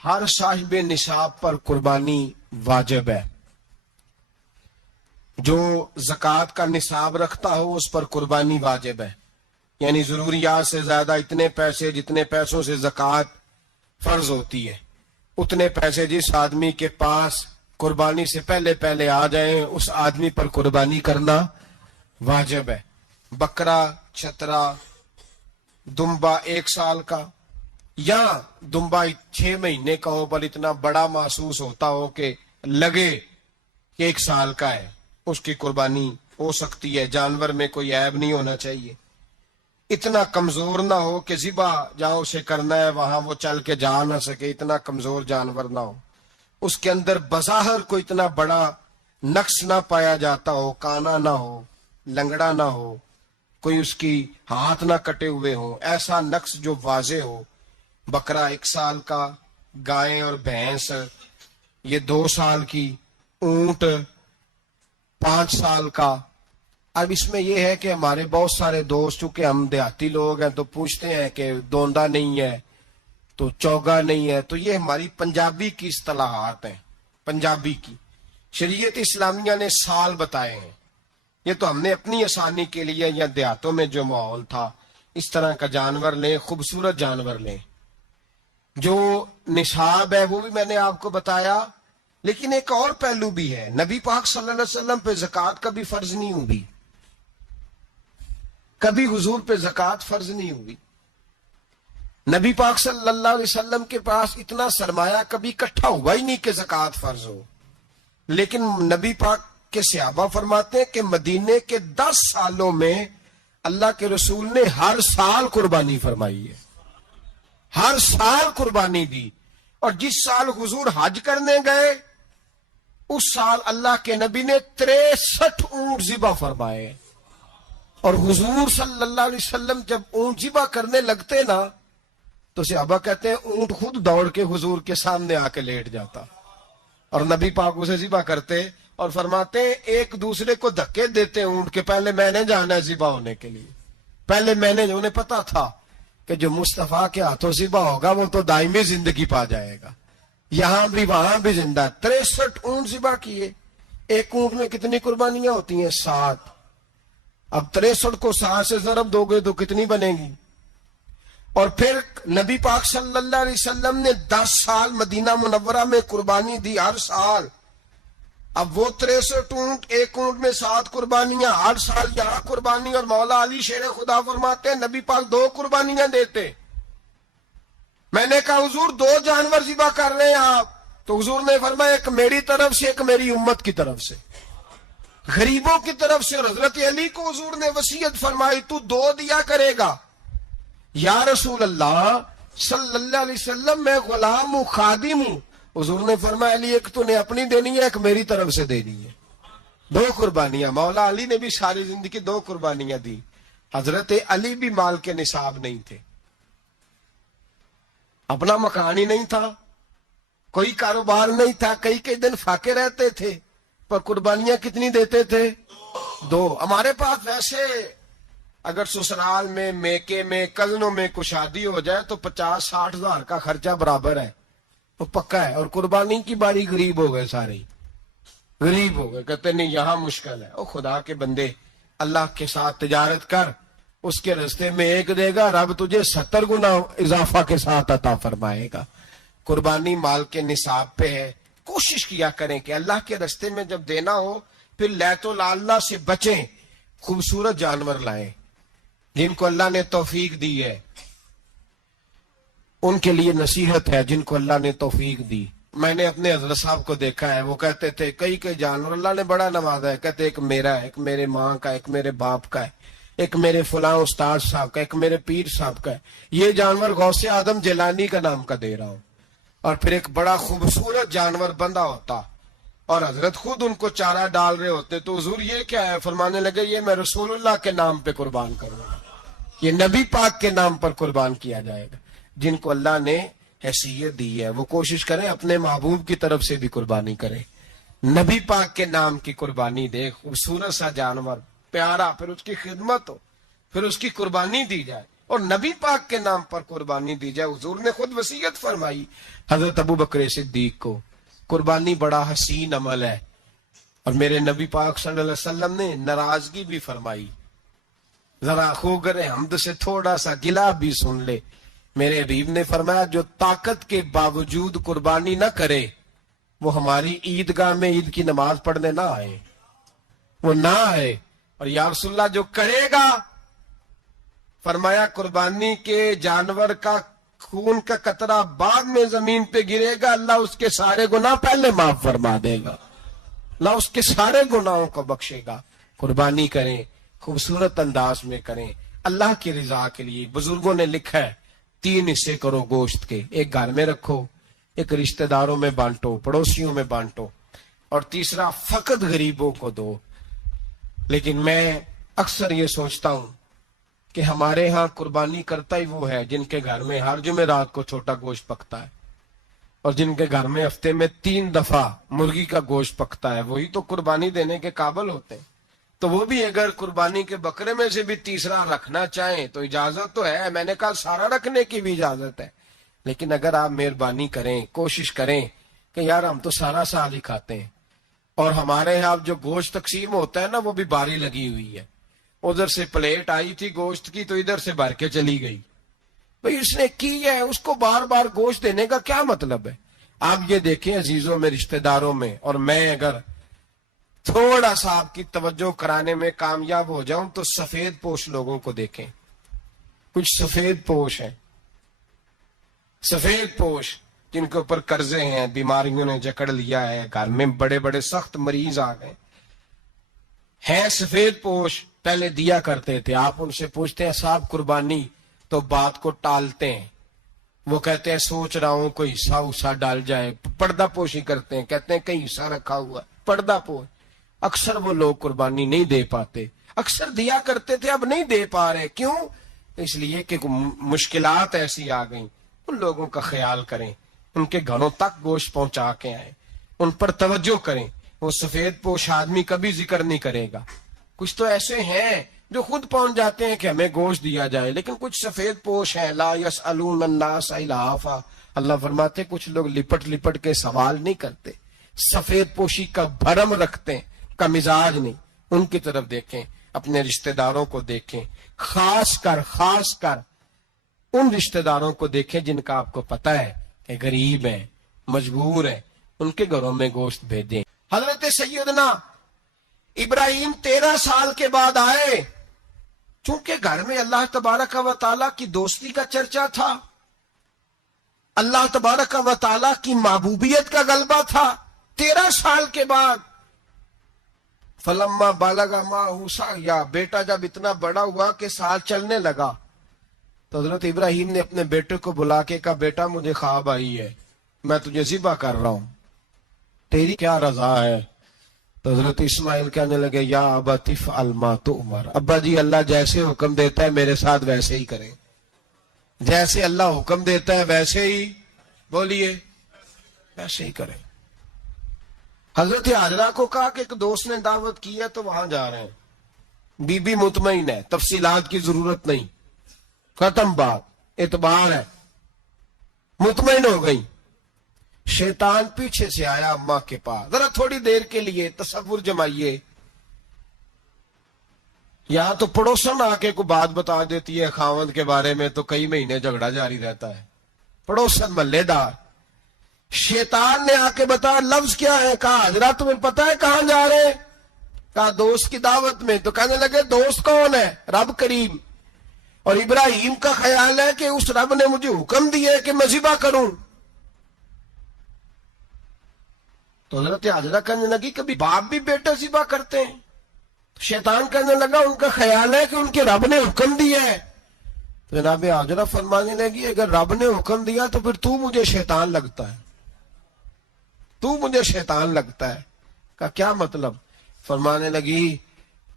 ہر صاحب نصاب پر قربانی واجب ہے. جو زکوٰۃ کا نصاب رکھتا ہو اس پر قربانی واجب ہے. یعنی ضروریات سے زیادہ اتنے پیسے جتنے پیسوں سے زکوٰۃ فرض ہوتی ہے اتنے پیسے جس آدمی کے پاس قربانی سے پہلے آ جائیں اس آدمی پر قربانی کرنا واجب ہے. بکرا، چھترا، دمبا 1 سال کا یا دمبا 6 مہینے کا ہو پر اتنا بڑا محسوس ہوتا ہو کہ لگے کہ 1 سال کا ہے، اس کی قربانی ہو سکتی ہے. جانور میں کوئی عیب نہیں ہونا چاہیے. اتنا کمزور نہ ہو کہ ذبح جہاں اسے کرنا ہے وہاں وہ چل کے جا نہ سکے، اتنا کمزور جانور نہ ہو. اس کے اندر بظاہر کوئی اتنا بڑا نقص نہ پایا جاتا ہو، کانا نہ ہو، لنگڑا نہ ہو، کوئی اس کی ہاتھ نہ کٹے ہوئے ہو، ایسا نقص جو واضح ہو. بکرا 1 سال کا، گائے اور بھینس یہ 2 سال کی، اونٹ 5 سال کا. اب اس میں یہ ہے کہ ہمارے بہت سارے دوست چونکہ ہم دیہاتی لوگ ہیں تو پوچھتے ہیں کہ دوندا نہیں ہے تو چوگا نہیں ہے، تو یہ ہماری پنجابی کی اصطلاحات ہیں. پنجابی کی شریعت اسلامیہ نے سال بتائے ہیں. یہ تو ہم نے اپنی آسانی کے لیے یا دیہاتوں میں جو ماحول تھا اس طرح کا جانور لیں، خوبصورت جانور لیں. جو نصاب ہے وہ بھی میں نے آپ کو بتایا، لیکن ایک اور پہلو بھی ہے. نبی پاک صلی اللہ علیہ وسلم پہ زکوٰۃ کبھی فرض نہیں ہوئی، کبھی حضور پہ زکوٰۃ فرض نہیں ہوئی. نبی پاک صلی اللہ علیہ وسلم کے پاس اتنا سرمایہ کبھی اکٹھا ہوا ہی نہیں کہ زکوٰۃ فرض ہو. لیکن نبی پاک کے صحابہ فرماتے ہیں کہ مدینے کے 10 سالوں میں اللہ کے رسول نے ہر سال قربانی فرمائی ہے، ہر سال قربانی دی. اور جس سال حضور حج کرنے گئے اس سال اللہ کے نبی نے 63 اونٹ ذبح فرمائے. اور حضور صلی اللہ علیہ وسلم جب اونٹ ذبح کرنے لگتے نا تو صحابہ کہتے ہیں اونٹ خود دوڑ کے حضور کے سامنے آ کے لیٹ جاتا اور نبی پاک اسے ذبح کرتے اور فرماتے ہیں ایک دوسرے کو دھکے دیتے اونٹ کے، پہلے میں نے جانا ہے ذبح ہونے کے لیے، پہلے میں نے. انہیں پتا تھا کہ جو مصطفیٰ کے ہاتھوں ذبح ہوگا وہ تو دائمی زندگی پا جائے گا، یہاں بھی وہاں بھی زندہ. 63 اونٹ ذبح کیے. ایک اونٹ میں کتنی قربانیاں ہوتی ہیں؟ 7. اب 63 کو 7 سے ضرب دو گے تو کتنی بنے گی؟ اور پھر نبی پاک صلی اللہ علیہ وسلم نے 10 سال مدینہ منورہ میں قربانی دی، ہر سال. اب وہ 63 اونٹ، ایک اونٹ میں 7 قربانیاں، ہر سال یہاں قربانی. اور مولا علی شیر خدا فرماتے ہیں نبی پاک 2 قربانیاں دیتے. میں نے کہا حضور 2 جانور ذبح کر رہے ہیں آپ، تو حضور نے فرمایا ایک میری طرف سے ایک میری امت کی طرف سے، غریبوں کی طرف سے. اور حضرت علی کو حضور نے وصیت فرمائی تو 2 دیا کرے گا. یا رسول اللہ صلی اللہ علیہ وسلم میں غلام ہوں، خادم ہوں. حضور نے فرمایا علی ایک تو نے اپنی دینی ہے، ایک میری طرف سے دینی ہے. 2 قربانیاں. مولا علی نے بھی ساری زندگی 2 قربانیاں دی. حضرت علی بھی مال کے نصاب نہیں تھے، اپنا مکان ہی نہیں تھا، کوئی کاروبار نہیں تھا، کئی دن فاقے رہتے تھے، پر قربانیاں کتنی دیتے تھے؟ 2. ہمارے پاس ویسے اگر سسرال میں، میکے میں، کزنوں میں کچھ شادی ہو جائے تو 50-60 ہزار کا خرچہ برابر ہے، وہ پکا ہے. اور قربانی کی باری غریب ہو گئے، سارے غریب ہو گئے. کہتے نہیں یہاں مشکل ہے. او خدا کے بندے، اللہ کے ساتھ تجارت کر، اس کے رستے میں 1 دے گا، رب تجھے 70 گنا اضافہ کے ساتھ عطا فرمائے گا. قربانی مال کے نصاب پہ ہے. کوشش کیا کریں کہ اللہ کے رستے میں جب دینا ہو پھر لیت و لالہ سے بچیں، خوبصورت جانور لائیں. جن کو اللہ نے توفیق دی ہے ان کے لیے نصیحت ہے، جن کو اللہ نے توفیق دی. میں نے اپنے حضرت صاحب کو دیکھا ہے، وہ کہتے تھے کئی جانور اللہ نے بڑا نوازا ہے. کہتے ایک میرا ہے، ایک میرے ماں کا، ایک میرے باپ کا ہے، ایک میرے فلاں استاد صاحب کا، ایک میرے پیر صاحب کا ہے. یہ جانور غوث اعظم جیلانی کا نام کا دے رہا ہوں. اور پھر ایک بڑا خوبصورت جانور بندہ ہوتا اور حضرت خود ان کو چارہ ڈال رہے ہوتے. تو حضور یہ کیا ہے؟ فرمانے لگے یہ میں رسول اللہ کے نام پہ قربان کروں گا، یہ نبی پاک کے نام پر قربان کیا جائے گا. جن کو اللہ نے حیثیت دی ہے وہ کوشش کریں اپنے محبوب کی طرف سے بھی قربانی کریں، نبی پاک کے نام کی قربانی دے. خوبصورت سا جانور، پیارا، پھر اس کی خدمت ہو، پھر اس کی قربانی دی جائے. اور نبی پاک کے نام پر قربانی دی جائے. حضور نے خود وصیت فرمائی حضرت ابو بکر صدیق کو. قربانی بڑا حسین عمل ہے، اور میرے نبی پاک صلی اللہ علیہ وسلم نے ناراضگی بھی فرمائی. ذرا خوگر حمد سے تھوڑا سا گلا بھی سن لے. میرے حبیب نے فرمایا جو طاقت کے باوجود قربانی نہ کرے وہ ہماری عیدگاہ میں عید کی نماز پڑھنے نہ آئے، وہ نہ آئے. اور یا رسول اللہ جو کرے گا، فرمایا قربانی کے جانور کا خون کا قطرہ بعد میں زمین پہ گرے گا، اللہ اس کے سارے گناہ پہلے معاف فرما دے گا، اللہ اس کے سارے گناہوں کو بخشے گا. قربانی کریں، خوبصورت انداز میں کریں، اللہ کی رضا کے لیے. بزرگوں نے لکھا ہے 3 حصے کرو گوشت کے، ایک گھر میں رکھو، ایک رشتہ داروں میں بانٹو، پڑوسیوں میں بانٹو، اور تیسرا فقط غریبوں کو دو. لیکن میں اکثر یہ سوچتا ہوں کہ ہمارے ہاں قربانی کرتا ہی وہ ہے جن کے گھر میں ہر جمعرات کو چھوٹا گوشت پکتا ہے، اور جن کے گھر میں ہفتے میں 3 دفعہ مرغی کا گوشت پکتا ہے، وہی تو قربانی دینے کے قابل ہوتے ہیں. تو وہ بھی اگر قربانی کے بکرے میں سے بھی تیسرا رکھنا چاہیں تو اجازت تو ہے. میں نے کہا سارا رکھنے کی بھی اجازت ہے، لیکن اگر آپ مہربانی کریں، کوشش کریں کہ یار ہم تو سارا سال ہی کھاتے ہیں، اور ہمارے یہاں جو گوشت تقسیم ہوتا ہے نا وہ بھی باری لگی ہوئی ہے. ادھر سے پلیٹ آئی تھی گوشت کی تو ادھر سے بھر کے چلی گئی. بھئی اس نے کی ہے، اس کو بار بار گوشت دینے کا کیا مطلب ہے؟ آپ یہ دیکھیں عزیزوں میں، رشتہ داروں میں، اور میں اگر تھوڑا سا آپ کی توجہ کرانے میں کامیاب ہو جاؤں تو سفید پوش لوگوں کو دیکھیں. کچھ سفید پوش ہیں، سفید پوش جن کے اوپر قرضے ہیں، بیماریوں نے جکڑ لیا ہے، گھر میں بڑے بڑے سخت مریض آ گئے ہیں. سفید پوش پہلے دیا کرتے تھے. آپ ان سے پوچھتے ہیں صاحب قربانی، تو بات کو ٹالتے ہیں. وہ کہتے ہیں سوچ رہا ہوں کوئی حصہ ڈال جائے. پردہ پوشی کرتے ہیں، کہتے ہیں کہیں حصہ رکھا ہوا، پردہ پوش. اکثر وہ لوگ قربانی نہیں دے پاتے. اکثر دیا کرتے تھے، اب نہیں دے پا رہے. کیوں؟ اس لیے کہ مشکلات ایسی آ گئیں. ان لوگوں کا خیال کریں، ان کے گھروں تک گوشت پہنچا کے آئیں، ان پر توجہ کریں. وہ سفید پوش آدمی کبھی ذکر نہیں کرے گا. کچھ تو ایسے ہیں جو خود پہنچ جاتے ہیں کہ ہمیں گوشت دیا جائے، لیکن کچھ سفید پوش ہیں لا یسألون الناس الہافا. اللہ فرماتے کچھ لوگ لپٹ لپٹ کے سوال نہیں کرتے، سفید پوشی کا بھرم رکھتے ہیں، کا مزاج نہیں. ان کی طرف دیکھیں، اپنے رشتہ داروں کو دیکھیں، خاص کر ان رشتہ داروں کو دیکھیں جن کا آپ کو پتا ہے کہ غریب ہیں، مجبور ہیں. ان کے گھروں میں گوشت بھیجیں. حضرت سیدنا ابراہیم 13 سال کے بعد آئے. چونکہ گھر میں اللہ تبارک و تعالیٰ کی دوستی کا چرچا تھا، اللہ تبارک و تعالیٰ کی محبوبیت کا غلبہ تھا. 13 سال کے بعد فلما بالغ معہ سعیا، بیٹا جب اتنا بڑا ہوا کہ سال چلنے لگا تو حضرت ابراہیم نے اپنے بیٹے کو بلا کے کہا بیٹا مجھے خواب آئی ہے، میں تجھے ذبح کر رہا ہوں، تیری کیا رضا ہے؟ تو حضرت اسماعیل کہنے لگے یا ابت افعل ما تؤمر. ابا جی اللہ جیسے حکم دیتا ہے میرے ساتھ ویسے ہی کریں، جیسے اللہ حکم دیتا ہے ویسے ہی بولیے، ویسے ہی کریں. حضرت حاجرہ کو کہا کہ ایک دوست نے دعوت کی ہے تو وہاں جا رہے ہیں. بی بی مطمئن ہے، تفصیلات کی ضرورت نہیں، ختم بات، اعتبار ہے، مطمئن ہو گئی. شیطان پیچھے سے آیا اماں کے پاس. ذرا تھوڑی دیر کے لیے تصور جمائیے، یہاں تو پڑوسن آ کے کوئی بات بتا دیتی ہے خاوند کے بارے میں تو کئی مہینے جھگڑا جاری رہتا ہے. پڑوسن محلے دار. شیطان نے آ کے بتایا لفظ کیا ہے؟ کہا حضرت تمہیں پتا ہے کہاں جا رہے ہیں؟ کہا دوست کی دعوت میں. تو کہنے لگے دوست کون ہے؟ رب کریم. اور ابراہیم کا خیال ہے کہ اس رب نے مجھے حکم دیا ہے کہ میں ذبح کروں. تو حضرت حاجرہ کہنے لگی کبھی باپ بھی بیٹا ذبح کرتے ہیں؟ شیطان کہنے لگا ان کا خیال ہے کہ ان کے رب نے حکم دیا ہے. تو جناب حاجرہ فرمانے لگی اگر رب نے حکم دیا تو پھر تو مجھے شیطان لگتا ہے، تو مجھے شیطان لگتا ہے. کا کیا مطلب؟ فرمانے لگی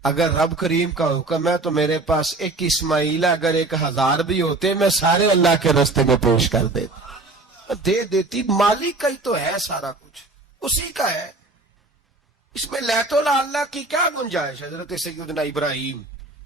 اگر رب کریم کا حکم ہے تو میرے پاس ایک اسماعیل ہے، اگر 1000 بھی ہوتے میں سارے اللہ کے راستے میں پیش کر دیتا، دے دیتی. مالک کا ہی تو ہے سارا کچھ، اسی کا ہے، اس میں لیت اللہ کی کیا گنجائش؟ حضرت سیدنا ابراہیم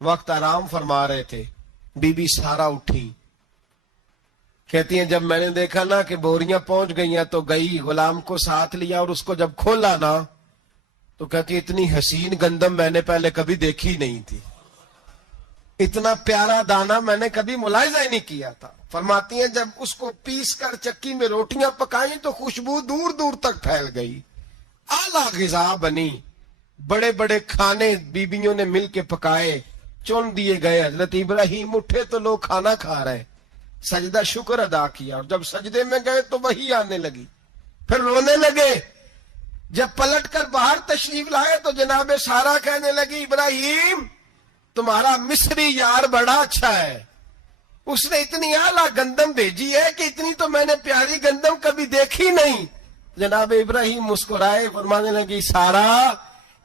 وقت آرام فرما رہے تھے، بی بی سارا اٹھی، کہتی ہیں جب میں نے دیکھا نا کہ بوریاں پہنچ گئی ہیں تو گئی، غلام کو ساتھ لیا اور اس کو جب کھولا نا تو کہتی اتنی حسین گندم میں نے پہلے کبھی دیکھی نہیں تھی، اتنا پیارا دانا میں نے کبھی ملاحظہ ہی نہیں کیا تھا۔ فرماتی ہیں جب اس کو پیس کر چکی میں روٹیاں پکائیں تو خوشبو دور دور تک پھیل گئی، اعلیٰ غذا بنی، بڑے بڑے کھانے بیبیوں نے مل کے پکائے، چن دیے گئے۔ حضرت ابراہیم اٹھے تو لوگ کھانا کھا رہے، سجدہ شکر ادا کیا، اور جب سجدے میں گئے تو وہی آنے لگی، پھر رونے لگے۔ جب پلٹ کر باہر تشریف لائے تو جناب سارا کہنے لگی ابراہیم تمہارا مصری یار بڑا اچھا ہے، اس نے اتنی اعلیٰ گندم بھیجی ہے کہ اتنی تو میں نے پیاری گندم کبھی دیکھی نہیں۔ جناب ابراہیم مسکرائے، فرمانے لگی سارا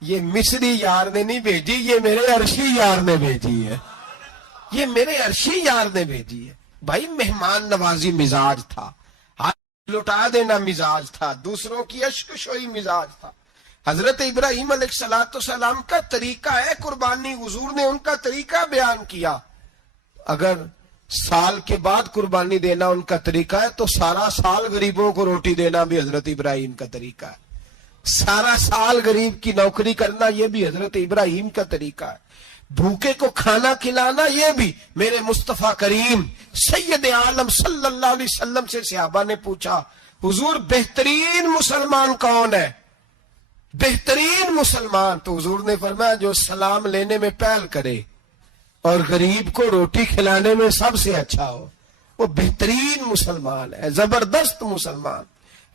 یہ مصری یار نے نہیں بھیجی، یہ میرے عرشی یار نے بھیجی ہے، یہ میرے عرشی یار نے بھیجی ہے۔ بھائی مہمان نوازی مزاج تھا، ہاتھ لٹا دینا مزاج تھا، دوسروں کی اشک شوئی مزاج تھا۔ حضرت ابراہیم علیہ السلام کا طریقہ ہے قربانی، حضور نے ان کا طریقہ بیان کیا۔ اگر سال کے بعد قربانی دینا ان کا طریقہ ہے تو سارا سال غریبوں کو روٹی دینا بھی حضرت ابراہیم کا طریقہ ہے، سارا سال غریب کی نوکری کرنا یہ بھی حضرت ابراہیم کا طریقہ ہے، بھوکے کو کھانا کھلانا یہ بھی۔ میرے مصطفیٰ کریم سید عالم صلی اللہ علیہ وسلم سے صحابہ نے پوچھا حضور بہترین مسلمان کون ہے؟ بہترین مسلمان؟ تو حضور نے فرمایا جو سلام لینے میں پہل کرے اور غریب کو روٹی کھلانے میں سب سے اچھا ہو، وہ بہترین مسلمان ہے، زبردست مسلمان۔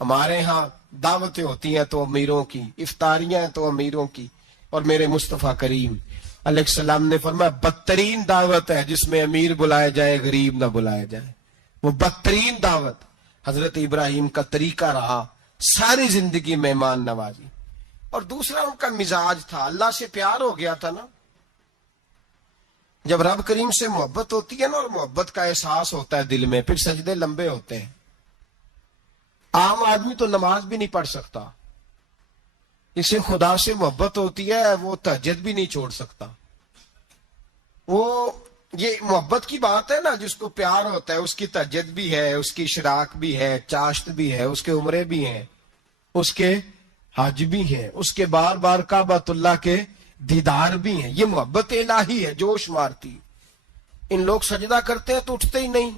ہمارے ہاں دعوتیں ہوتی ہیں تو امیروں کی، افطاریاں ہیں تو امیروں کی، اور میرے مصطفیٰ کریم علیہ السلام نے فرمایا بدترین دعوت ہے جس میں امیر بلائے جائے غریب نہ بلائے جائے، وہ بدترین دعوت۔ حضرت ابراہیم کا طریقہ رہا ساری زندگی مہمان نوازی۔ اور دوسرا ان کا مزاج تھا، اللہ سے پیار ہو گیا تھا نا، جب رب کریم سے محبت ہوتی ہے نا اور محبت کا احساس ہوتا ہے دل میں، پھر سجدے لمبے ہوتے ہیں۔ عام آدمی تو نماز بھی نہیں پڑھ سکتا، اسے خدا سے محبت ہوتی ہے وہ تہجد بھی نہیں چھوڑ سکتا۔ وہ یہ محبت کی بات ہے نا، جس کو پیار ہوتا ہے اس کی تہجد بھی ہے، اس کی اشراق بھی ہے، چاشت بھی ہے، اس کے عمرے بھی ہیں، اس کے حج بھی ہیں، اس کے بار بار کعبۃ اللہ کے دیدار بھی ہیں۔ یہ محبت الہی ہے، جوش مارتی۔ ان لوگ سجدہ کرتے ہیں تو اٹھتے ہی نہیں،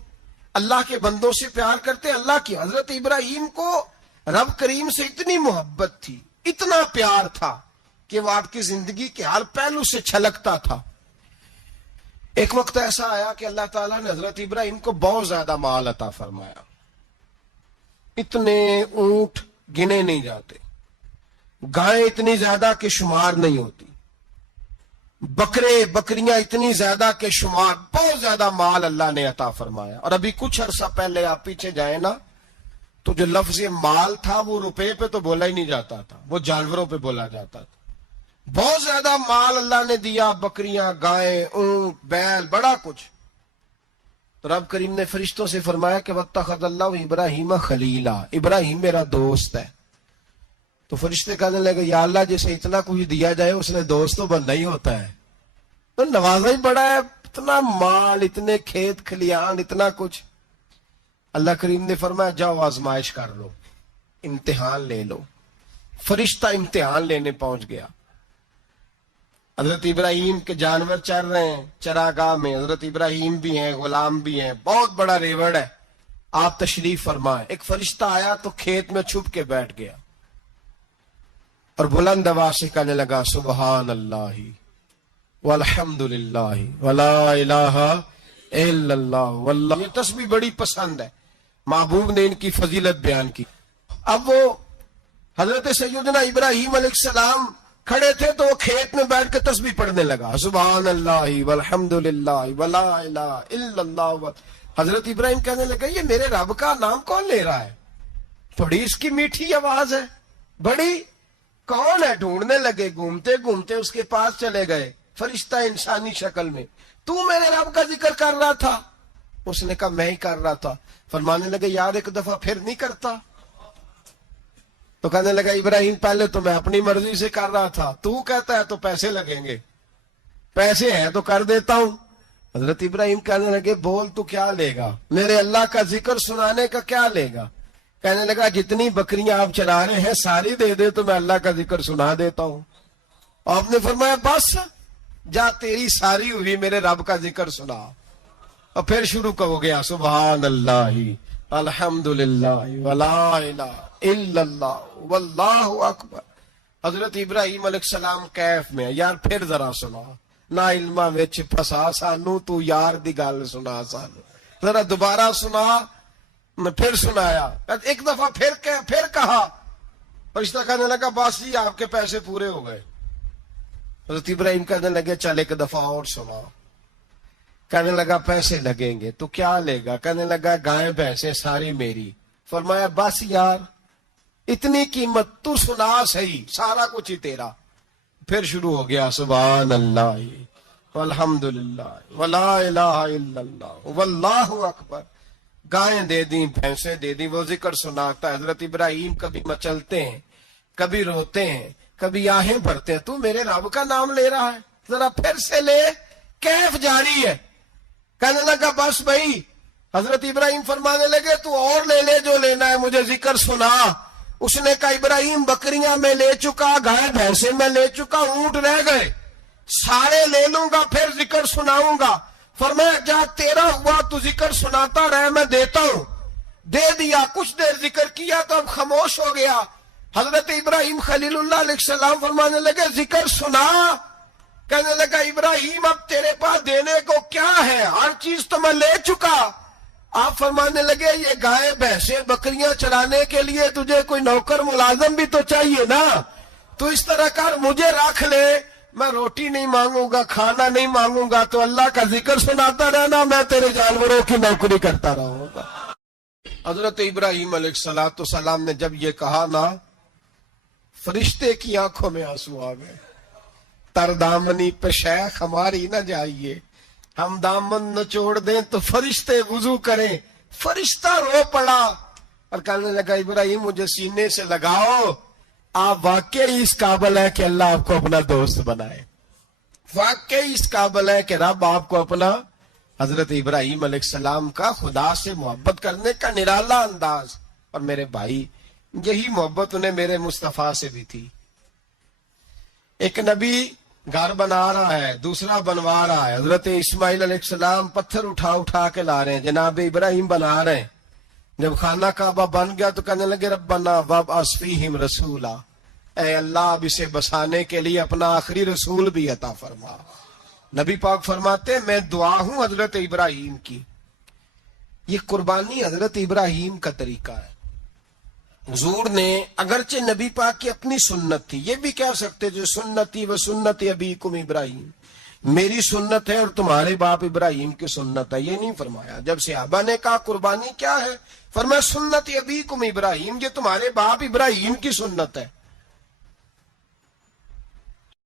اللہ کے بندوں سے پیار کرتے ہیں اللہ کی۔ حضرت ابراہیم کو رب کریم سے اتنی محبت تھی، اتنا پیار تھا کہ وہ آپ کی زندگی کے ہر پہلو سے چھلکتا تھا۔ ایک وقت ایسا آیا کہ اللہ تعالیٰ نے حضرت ابراہیم کو بہت زیادہ مال عطا فرمایا، اتنے اونٹ گنے نہیں جاتے، گائیں اتنی زیادہ کہ شمار نہیں ہوتی، بکرے بکریاں اتنی زیادہ کہ شمار، بہت زیادہ مال اللہ نے عطا فرمایا۔ اور ابھی کچھ عرصہ پہلے آپ پیچھے جائیں نا تو جو لفظ مال تھا وہ روپے پہ تو بولا ہی نہیں جاتا تھا، وہ جانوروں پہ بولا جاتا تھا۔ بہت زیادہ مال اللہ نے دیا، بکریاں، گائیں، اونٹ، بیل، بڑا کچھ۔ تو رب کریم نے فرشتوں سے فرمایا کہ وَاتَّخَذَ اللَّهُ ابراہیم خلیلا، ابراہیم میرا دوست ہے۔ تو فرشتے کہنے لگے یا اللہ جسے اتنا کچھ دیا جائے اس نے دوست تو بننا ہی ہوتا ہے، تو نوازا ہی بڑا ہے، اتنا مال، اتنے کھیت کھلیان، اتنا کچھ۔ اللہ کریم نے فرمایا جاؤ آزمائش کر لو، امتحان لے لو۔ فرشتہ امتحان لینے پہنچ گیا۔ حضرت ابراہیم کے جانور چر رہے ہیں چراگاہ میں، حضرت ابراہیم بھی ہیں، غلام بھی ہیں، بہت بڑا ریوڑ ہے۔ آپ تشریف فرمائیں۔ ایک فرشتہ آیا تو کھیت میں چھپ کے بیٹھ گیا اور بلند آواز سے کہنے لگا سبحان اللہ والحمد للہ ولا الہ الا اللہ واللہ۔ یہ تسبیح بڑی پسند ہے، محبوب نے ان کی فضیلت بیان کی۔ اب وہ حضرت سیدنا ابراہیم علیہ السلام کھڑے تھے تو وہ کھیت میں بیٹھ کے تسبیح پڑھنے لگا، سبحان اللہ والحمد للہ ولا الہ الا اللہ۔ حضرت ابراہیم کہنے لگا یہ میرے رب کا نام کون لے رہا ہے؟ بڑی اس کی میٹھی آواز ہے، بڑی، کون ہے؟ ڈھونڈنے لگے، گھومتے گھومتے اس کے پاس چلے گئے، فرشتہ انسانی شکل میں۔ تو میرے رب کا ذکر کر رہا تھا؟ اس نے کہا میں ہی کر رہا تھا۔ فرمانے لگے یار ایک دفعہ پھر نہیں کرتا؟ تو کہنے لگا ابراہیم پہلے تو میں اپنی مرضی سے کر رہا تھا، تو کہتا ہے تو پیسے لگیں گے۔ پیسے ہیں تو کر دیتا ہوں. حضرت ابراہیم کہنے لگے بول تو کیا لے گا, میرے اللہ کا ذکر سنانے کا کیا لے گا؟ کہنے لگا جتنی بکریاں آپ چلا رہے ہیں ساری دے دے تو میں اللہ کا ذکر سنا دیتا ہوں. آپ نے فرمایا بس جا تیری ساری ہوئی میرے رب کا ذکر سنا. اور پھر شروع ہو گیا سبحان اللہ الحمدللہ ولا الہ الا اللہ واللہ اکبر. حضرت ابراہیم علیہ السلام کیف میں, یار پھر ذرا سنا, نہ علمہ وچ پھسا سانو, تو یار دی گل سنا سانو, ذرا دوبارہ سنا. پھر سنایا, ایک دفعہ پھر کہا. فرشتہ کہنے لگا بس جی آپ کے پیسے پورے ہو گئے. حضرت ابراہیم کہنے لگے چل ایک دفعہ اور سنا. کہنے لگا پیسے لگیں گے, تو کیا لے گا؟ کہنے لگا گائے بھینسیں ساری میری. فرمایا بس یار اتنی قیمت, تو سنا صحیح, سارا کچھ ہی تیرا. پھر شروع ہو گیا سبحان اللہ والحمدللہ ولا الہ الا اللہ واللہ اکبر. گائیں دے دیں, بھینسیں دے دیں, وہ ذکر سناتا. حضرت ابراہیم کبھی مچلتے ہیں, کبھی روتے ہیں, کبھی آہیں بھرتے ہیں. تو میرے رب کا نام لے رہا ہے, ذرا پھر سے لے. کیف جاری ہے. کہنے لگا بس بھائی. حضرت ابراہیم فرمانے لگے تو اور لے لے جو لینا ہے, مجھے ذکر سنا. اس نے کہا ابراہیم بکریاں میں لے چکا, گائے بھینسیں میں لے چکا, اونٹ رہ گئے, سارے لے لوں گا پھر ذکر سناؤں گا. فرمایا جا تیرا ہوا تو ذکر سناتا رہے, میں دیتا ہوں. دے دیا, کچھ دیر ذکر کیا تو اب خاموش ہو گیا. حضرت ابراہیم خلیل اللہ علیہ السلام فرمانے لگے ذکر سنا. کہنے لگا ابراہیم اب تیرے پاس دینے کو کیا ہے, ہر چیز تو میں لے چکا. آپ فرمانے لگے یہ گائے بھینسیں بکریاں چلانے کے لیے تجھے کوئی نوکر ملازم بھی تو چاہیے نا. تو اس طرح کر مجھے رکھ لے, میں روٹی نہیں مانگوں گا, کھانا نہیں مانگوں گا, تو اللہ کا ذکر سناتا رہنا, میں تیرے جانوروں کی نوکری کرتا رہوں گا. حضرت ابراہیم علیہ السلام نے جب یہ کہا نا, فرشتے کی آنکھوں میں آنسو آ گئے. تردامنی پہ شیخ ہماری نہ جائیے, ہم دامن نہ چھوڑ دیں تو فرشتے وضو کریں. فرشتہ رو پڑا اور کہنے لگا ابراہیم مجھے سینے سے لگاؤ, آپ واقعی اس قابل ہے کہ اللہ آپ کو اپنا دوست بنائے, واقعی اس قابل ہے کہ رب آپ کو اپنا. حضرت ابراہیم علیہ السلام کا خدا سے محبت کرنے کا نرالا انداز. اور میرے بھائی یہی محبت انہیں میرے مصطفیٰ سے بھی تھی. ایک نبی گھر بنا رہا ہے, دوسرا بنوا رہا ہے. حضرت اسماعیل علیہ السلام پتھر اٹھا کے لا رہے ہیں, جناب ابراہیم بنا رہے ہیں. جب خانہ کعبہ بن گیا تو کہنے لگے ربنا وابعث فیہم رسولا, اے اللہ اب اسے بسانے کے لیے اپنا آخری رسول بھی عطا فرما. نبی پاک فرماتے میں دعا ہوں حضرت ابراہیم کی. یہ قربانی حضرت ابراہیم کا طریقہ ہے. حضور نے اگرچہ نبی پاک کی اپنی سنت تھی, یہ بھی کہہ سکتے جو سنتی و سنت ابیکم ابراہیم, میری سنت ہے اور تمہارے باپ ابراہیم کی سنت ہے, یہ نہیں فرمایا. جب صحابہ نے کہا قربانی کیا ہے, فرمایا سنت ابیکم ابراہیم, یہ تمہارے باپ ابراہیم کی سنت ہے.